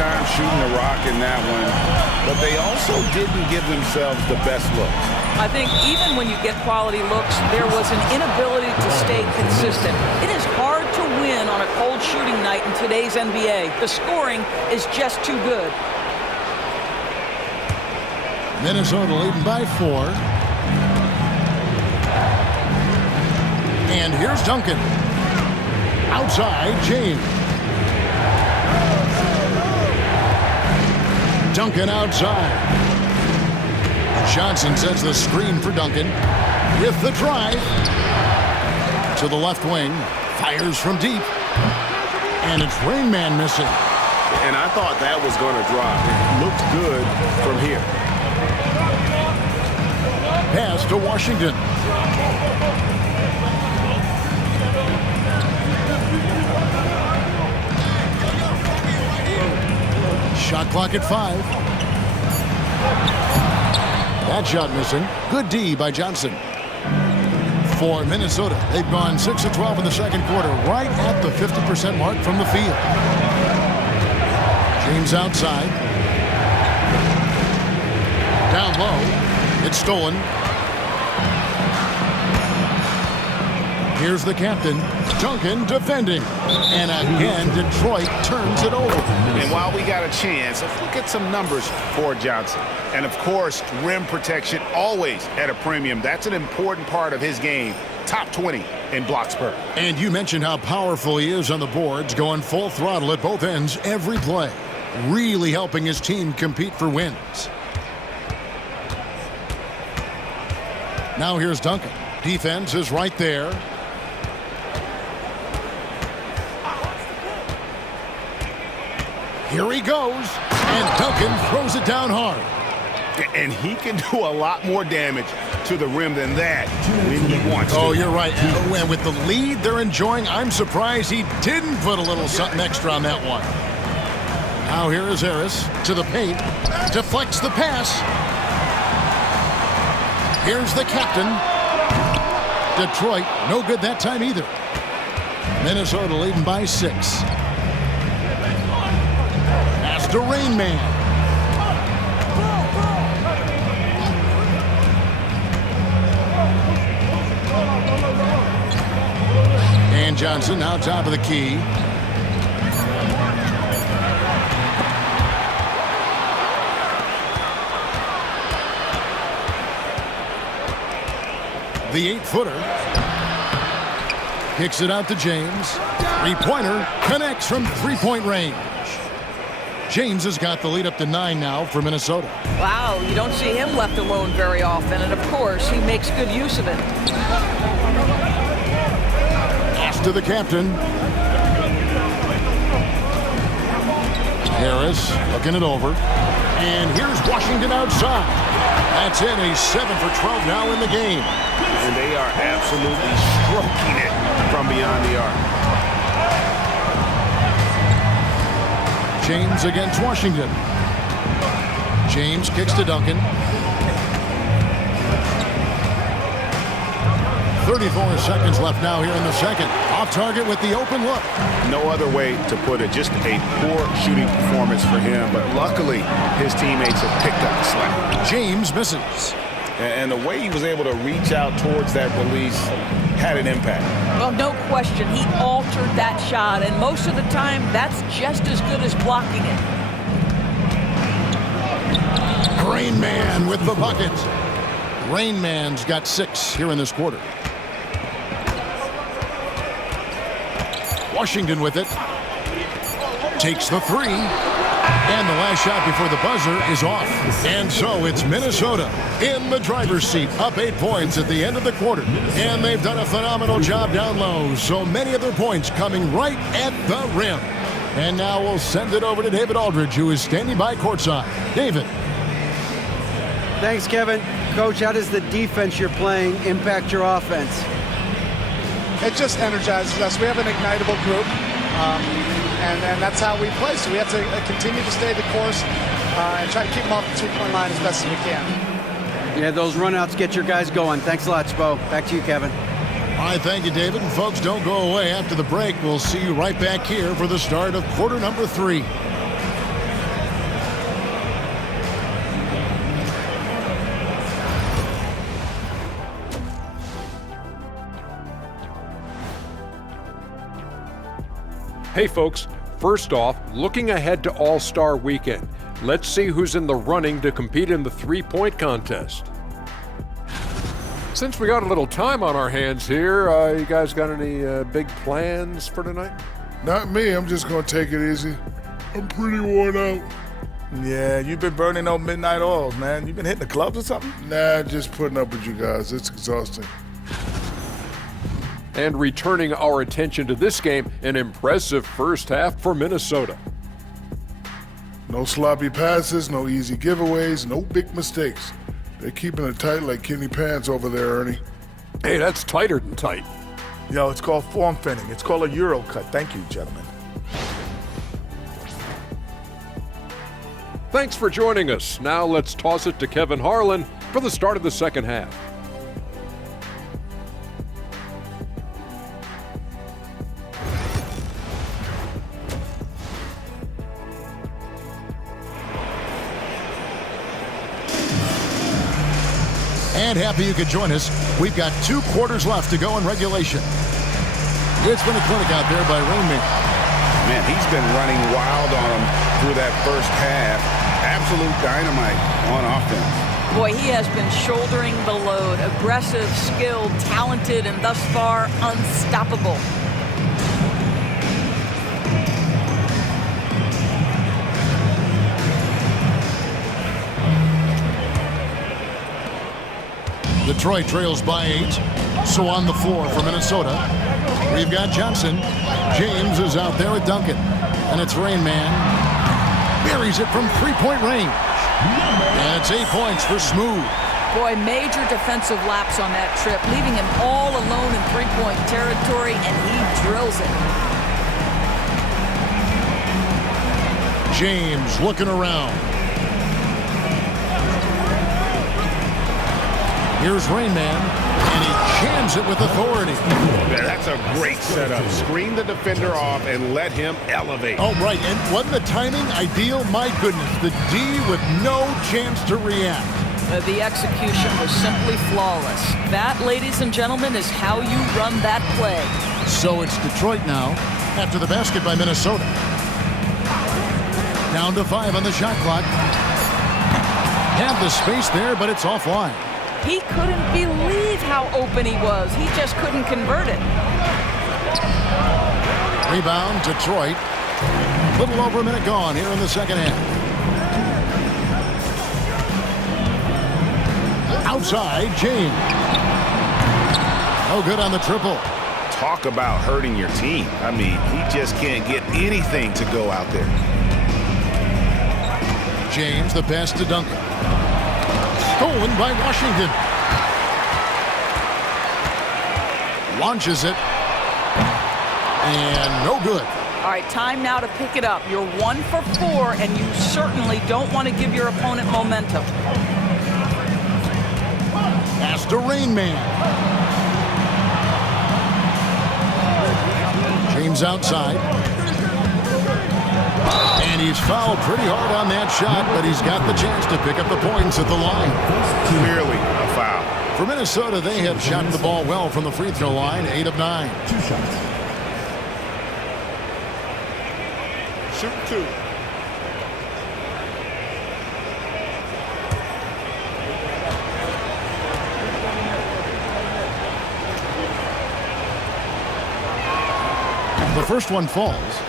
time shooting the rock in that one, but they also didn't give themselves the best look. I think even when you get quality looks, there was an inability to stay consistent. It is hard to win on a cold shooting night in today's NBA. The scoring is just too good. Minnesota leading by 4. And here's Duncan. Outside, James. Duncan outside. Johnson sets the screen for Duncan. With the drive. To the left wing. Fires from deep. And it's Rain Man missing. And I thought that was going to drop. It looked good from here. Pass to Washington. Shot clock at 5. That shot missing. Good D by Johnson. For Minnesota, they've gone 6 of 12 in the second quarter, right at the 50% mark from the field. James outside. Down low. It's stolen. Here's the captain, Duncan, defending. And again, Detroit turns it over. And while we got a chance, let's look at some numbers for Johnson. And, of course, rim protection always at a premium. That's an important part of his game. Top 20 in blocks per. And you mentioned how powerful he is on the boards, going full throttle at both ends every play. Really helping his team compete for wins. Now here's Duncan. Defense is right there. Here he goes, and Duncan throws it down hard. And he can do a lot more damage to the rim than that when he wants to. Oh, you're right. And with the lead they're enjoying, I'm surprised he didn't put a little something extra on that one. Now here is Harris to the paint. Deflects the pass. Here's the captain. Detroit, no good that time either. Minnesota leading by 6. To Rain Man. And Johnson now top of the key. The 8-footer. Kicks it out to James. Three-pointer connects from three-point range. James has got the lead up to 9 now for Minnesota. Wow, you don't see him left alone very often, and of course, he makes good use of it. Pass to the captain. Harris looking it over. And here's Washington outside. That's in a 7 for 12 now in the game. And they are absolutely stroking it from beyond the arc. James against Washington. James kicks to Duncan. 34 seconds left now here in the second. Off target with the open look. No other way to put it. Just a poor shooting performance for him. But luckily, his teammates have picked up the slack. James misses. And the way he was able to reach out towards that release had an impact. Well, no question. He altered that shot, and most of the time, that's just as good as blocking it. Rain Man with the bucket. Rain Man's got 6 here in this quarter. Washington with it. Takes the 3. And the last shot before the buzzer is off. And so it's Minnesota in the driver's seat, up 8 points at the end of the quarter. And they've done a phenomenal job down low. So many of their points coming right at the rim. And now we'll send it over to David Aldridge, who is standing by courtside. David. Thanks, Kevin. Coach, how does the defense you're playing impact your offense? It just energizes us. We have an ignitable group. And that's how we play. So we have to continue to stay the course and try to keep them off the 2-point line as best as we can. Yeah, those runouts get your guys going. Thanks a lot, Spo. Back to you, Kevin. All right, thank you, David. And folks, don't go away. After the break, we'll see you right back here for the start of quarter number 3. Hey folks, first off, looking ahead to All-Star Weekend, let's see who's in the running to compete in the three-point contest. Since we got a little time on our hands here, you guys got any big plans for tonight? Not me. I'm just going to take it easy. I'm pretty worn out. Yeah, you've been burning those midnight oils, man. You been hitting the clubs or something? Nah, just putting up with you guys. It's exhausting. And returning our attention to this game, an impressive first half for Minnesota. No sloppy passes, no easy giveaways, no big mistakes. They're keeping it tight like Kenny Pants over there, Ernie. Hey, that's tighter than tight. Yo, it's called form fitting. It's called a Euro cut. Thank you, gentlemen. Thanks for joining us. Now let's toss it to Kevin Harlan for the start of the second half. And happy you could join us. We've got 2 quarters left to go in regulation. It's been a clinic out there by Rainman. Man, he's been running wild on him through that first half. Absolute dynamite on offense. Boy, he has been shouldering the load. Aggressive, skilled, talented, and thus far unstoppable. Detroit trails by 8. So on the floor for Minnesota, we've got Johnson. James is out there with Duncan. And it's Rain Man. Buries it from three-point range. And it's 8 points for Smooth. Boy, major defensive lapse on that trip, leaving him all alone in three-point territory, and he drills it. James looking around. Here's Rain Man, and he jams it with authority. Man, that's a great setup. Screen the defender off and let him elevate. Oh, right, and wasn't the timing ideal? My goodness, the D with no chance to react. The execution was simply flawless. That, ladies and gentlemen, is how you run that play. So it's Detroit now, after the basket by Minnesota. Down to 5 on the shot clock. Have the space there, but it's offline. He couldn't believe how open he was. He just couldn't convert it. Rebound, Detroit. Little over a minute gone here in the second half. Outside, James. No good on the triple. Talk about hurting your team. I mean, he just can't get anything to go out there. James, the pass to Duncan. Stolen by Washington. Launches it. And no good. All right, time now to pick it up. You're 1 for 4, and you certainly don't want to give your opponent momentum. Pass to Rain Man. James outside. And he's fouled pretty hard on that shot, but he's got the chance to pick up the points at the line. Clearly a foul. For Minnesota, they have shot the ball well from the free throw line, 8 of 9. 2 shots. Shoot 2. The first one falls.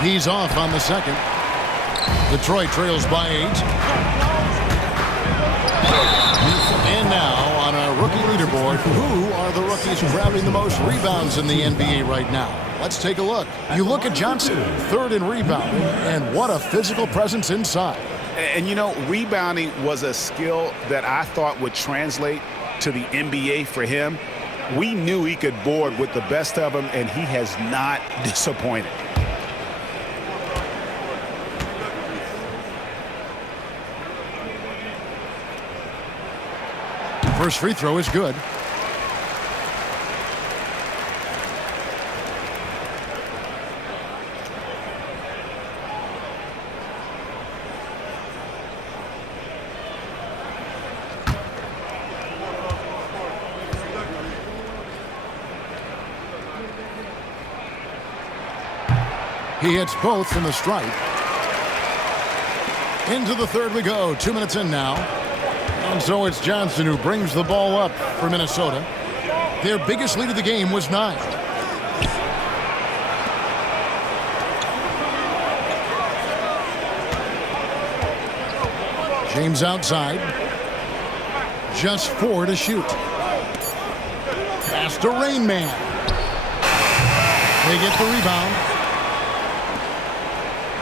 He's off on the second. Detroit trails by 8. And now on our rookie leaderboard, who are the rookies grabbing the most rebounds in the NBA right now? Let's take a look. You look at Johnson, 3rd in rebounding, and what a physical presence inside. And you know, rebounding was a skill that I thought would translate to the NBA for him. We knew he could board with the best of them, and he has not disappointed. First free throw is good. He hits both from the stripe. Into the third we go. 2 minutes in now. And so it's Johnson who brings the ball up for Minnesota. Their biggest lead of the game was 9. James outside. Just 4 to shoot. Pass to Rain Man. They get the rebound.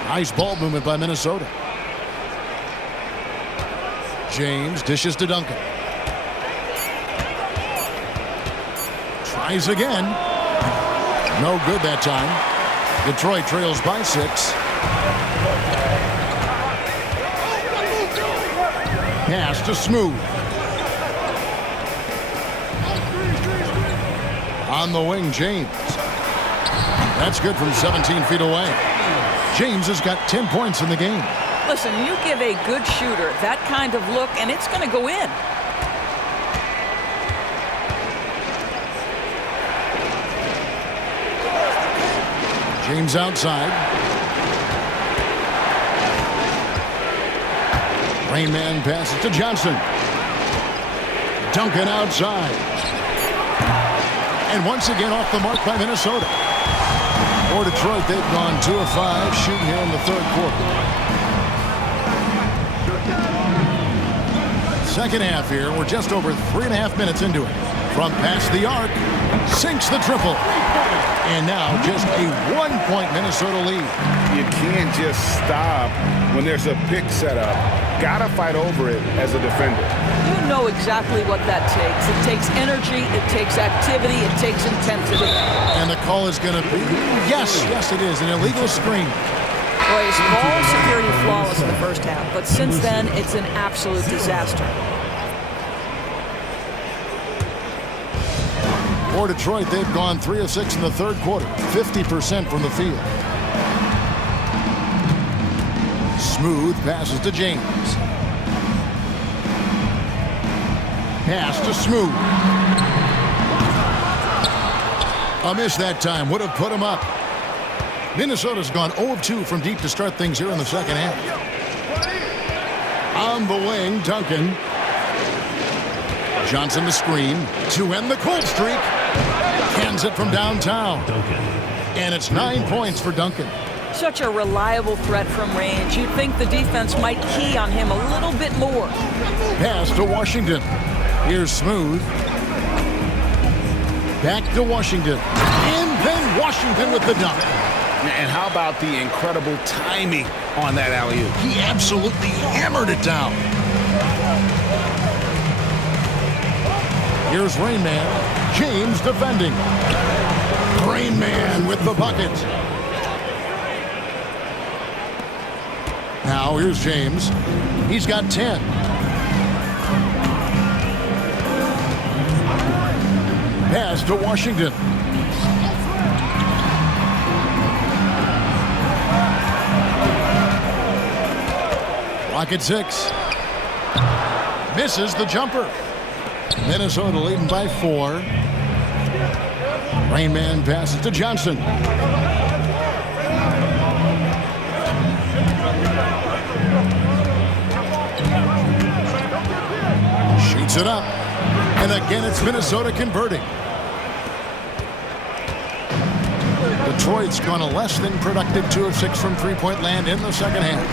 Nice ball movement by Minnesota. James dishes to Duncan. Tries again. No good that time. Detroit trails by 6. Pass to Smooth. On the wing, James. That's good from 17 feet away. James has got 10 points in the game. Listen, you give a good shooter that kind of look, and it's going to go in. James outside. Rain Man passes to Johnson. Duncan outside. And once again off the mark by Minnesota. For Detroit, they've gone 2 of 5 shooting here in the third quarter. Second half here. We're just over 3.5 minutes into it. From past the arc, sinks the triple. And now just a 1-point Minnesota lead. You can't just stop when there's a pick set up. Gotta fight over it as a defender. You know exactly what that takes. It takes energy, it takes activity, it takes intensity. And the call is going to be, yes, it is, an illegal screen. Boy, his ball security flawless in the first half, but since then, it's an absolute disaster. For Detroit, they've gone 3 of 6 in the third quarter, 50% from the field. Smooth passes to James. Pass to Smooth. A miss that time would have put him up. Minnesota's gone 0 of 2 from deep to start things here in the second half. On the wing, Duncan. Johnson the screen to end the cold streak. Cans it from downtown. And it's 9 points for Duncan. Such a reliable threat from range. You'd think the defense might key on him a little bit more. Pass to Washington. Here's Smooth. Back to Washington. And then Washington with the dunk. And how about the incredible timing on that alley-oop? He absolutely hammered it down. Here's Rain Man. James defending. Rain Man with the bucket. Now here's James. He's got 10. Pass to Washington. Clock at 6. Misses the jumper. Minnesota leading by 4. Rain Man passes to Johnson. Shoots it up. And again, it's Minnesota converting. Detroit's gone a less than productive 2 of 6 from three-point land in the second half.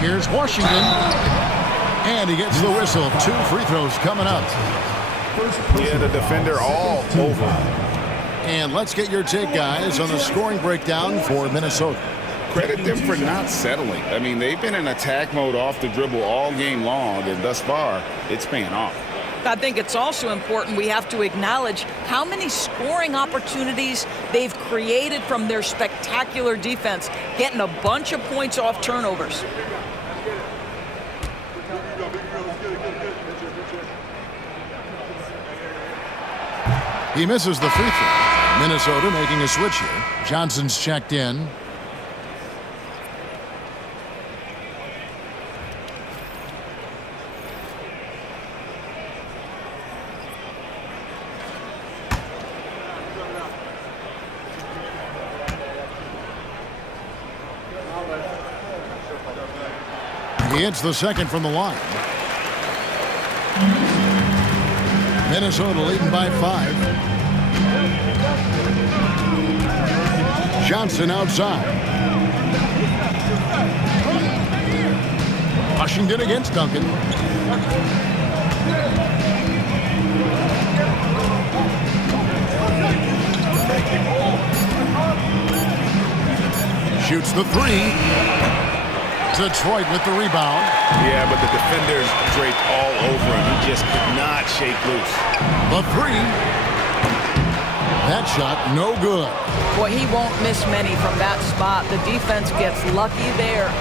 Here's Washington. And he gets the whistle. 2 free throws coming up. Yeah, the defender all over. And let's get your take, guys, on the scoring breakdown for Minnesota. Credit them for not settling. I mean, they've been in attack mode off the dribble all game long, and thus far, it's paying off. I think it's also important we have to acknowledge how many scoring opportunities they've created from their spectacular defense, getting a bunch of points off turnovers. He misses the free throw. Minnesota making a switch here. Johnson's checked in. He hits the second from the line. Minnesota leading by 5. Johnson outside. Washington against Duncan. Shoots the 3. Detroit with the rebound. Yeah, but the defenders draped all over him. He just could not shake loose. The 3. That shot no good. Boy, he won't miss many from that spot. The defense gets lucky there.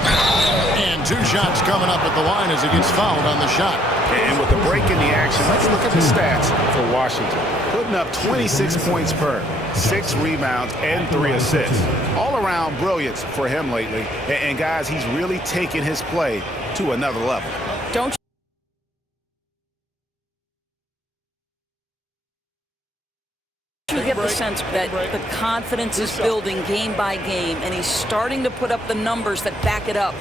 And 2 shots coming up at the line as he gets fouled on the shot. And with the break in the action, let's look at the stats for Washington. Putting up 26 points per, 6 rebounds, and 3 assists. All around brilliance for him lately. And guys, he's really taken his play to another level. Don't you get the sense that the confidence is building game by game, and he's starting to put up the numbers that back it up?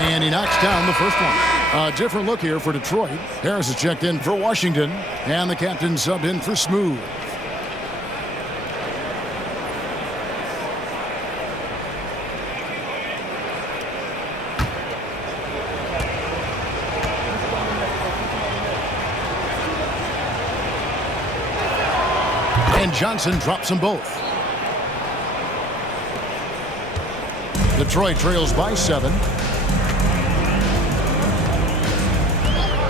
And he knocks down the first one. A different look here for Detroit. Harris is checked in for Washington, and the captain subbed in for Smooth. And Johnson drops them both. Detroit trails by 7.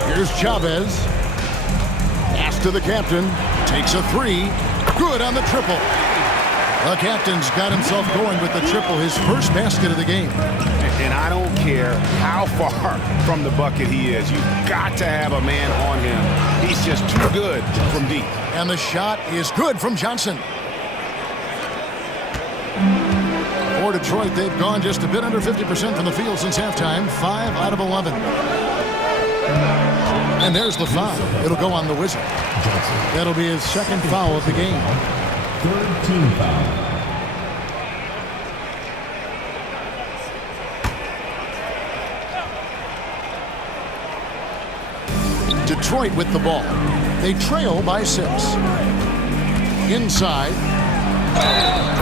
Here's Chavez. Pass to the captain. Takes a 3. Good on the triple. The captain's got himself going with the triple, his first basket of the game. And I don't care how far from the bucket he is. You've got to have a man on him. He's just too good from deep. And the shot is good from Johnson. For Detroit, they've gone just a bit under 50% from the field since halftime. 5 out of 11. And there's the foul. It'll go on the Wizard. That'll be his second foul of the game. Third team foul. Detroit with the ball. They trail by 6. Inside.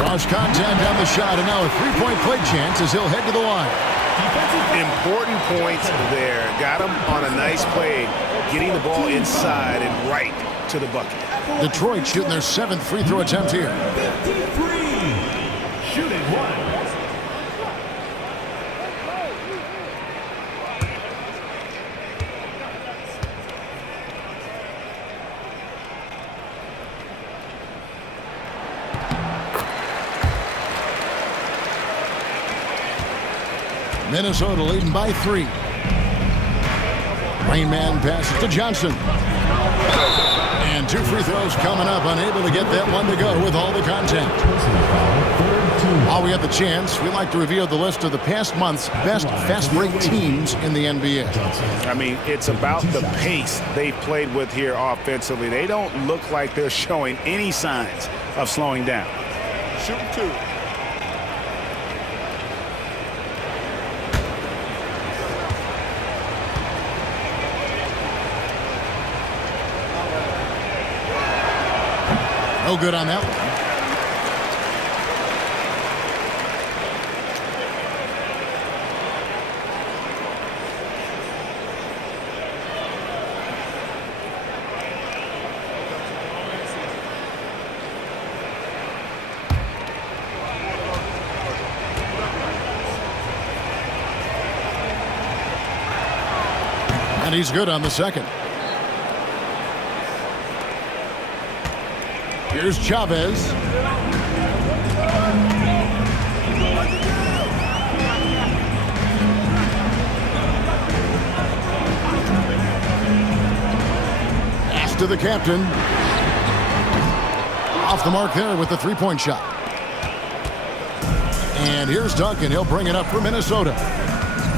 Lost contact on the shot, and now a 3-point play chance as he'll head to the line. Important points there. Got him on a nice play, getting the ball inside and right to the bucket. Detroit shooting their 7th free throw attempt here. 53. Shooting 1. Minnesota leading by 3. Rain Man passes to Johnson. And 2 free throws coming up, unable to get that one to go with all the contact. While we have the chance, we'd like to reveal the list of the past month's best fast break teams in the NBA. I mean, it's about the pace they've played with here offensively. They don't look like they're showing any signs of slowing down. Shooting 2. No good on that one. And he's good on the second. Here's Chavez. Pass to the captain. Off the mark there with the 3-point shot. And here's Duncan. He'll bring it up for Minnesota.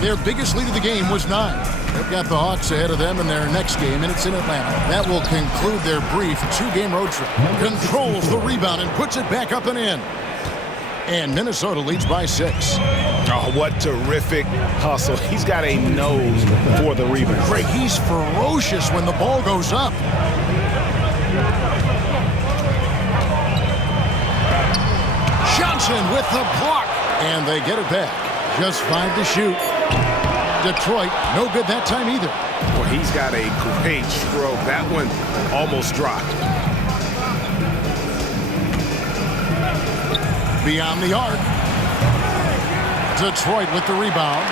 Their biggest lead of the game was 9. They've got the Hawks ahead of them in their next game, and it's in Atlanta. That will conclude their brief 2-game road trip. Controls the rebound and puts it back up and in. And Minnesota leads by 6. Oh, what terrific hustle. He's got a nose for the rebound. Greg, he's ferocious when the ball goes up. Johnson with the block. And they get it back. Just 5 to shoot. Detroit, no good that time either. Well, he's got a great stroke. That one almost dropped. Beyond the arc. Detroit with the rebound.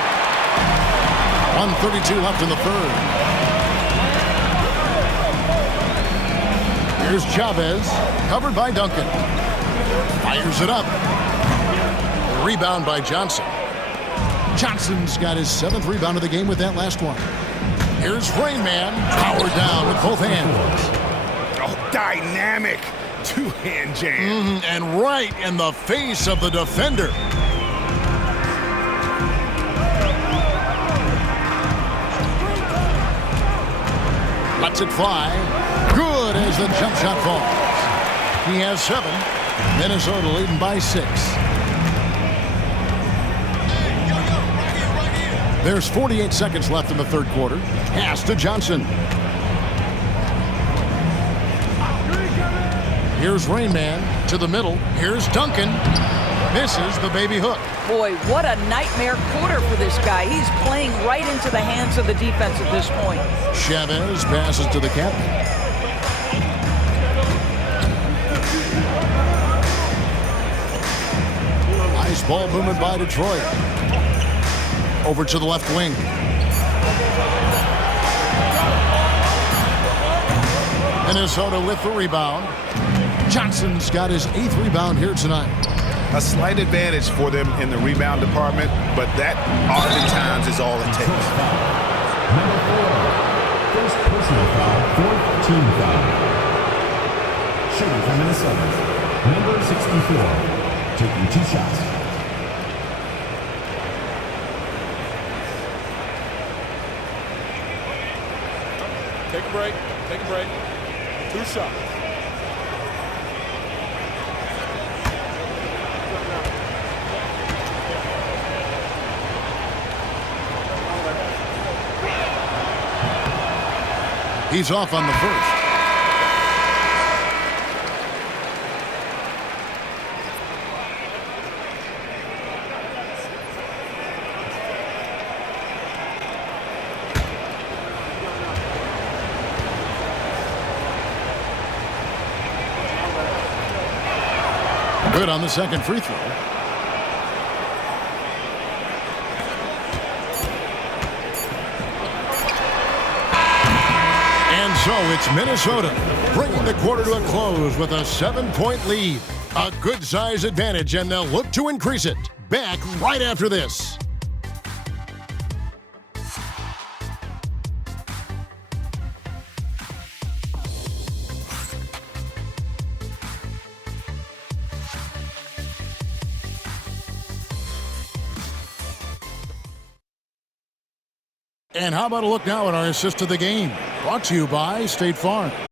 1:32 left in the third. Here's Chavez, covered by Duncan. Fires it up. Rebound by Johnson. Johnson's got his 7th rebound of the game with that last one. Here's Rain Man, powered down with both hands. Oh, dynamic two-hand jam. And right in the face of the defender. Lets it fly. Good as the jump shot falls. He has 7. Minnesota leading by 6. There's 48 seconds left in the third quarter. Pass to Johnson. Here's Rain Man to the middle. Here's Duncan. Misses the baby hook. Boy, what a nightmare quarter for this guy. He's playing right into the hands of the defense at this point. Chavez passes to the captain. Nice ball movement by Detroit. Over to the left wing. Minnesota with the rebound. Johnson's got his 8th rebound here tonight. A slight advantage for them in the rebound department, but that oftentimes is all it takes. Number 4, first personal foul, 4th team foul. Shooting for Minnesota, number 64, taking 2 shots. Take a break. Take a break. 2 shots. He's off on the first. Good on the second free throw. And so it's Minnesota bringing the quarter to a close with a 7-point lead. A good size advantage, and they'll look to increase it. Back right after this. And how about a look now at our assist of the game? Brought to you by State Farm.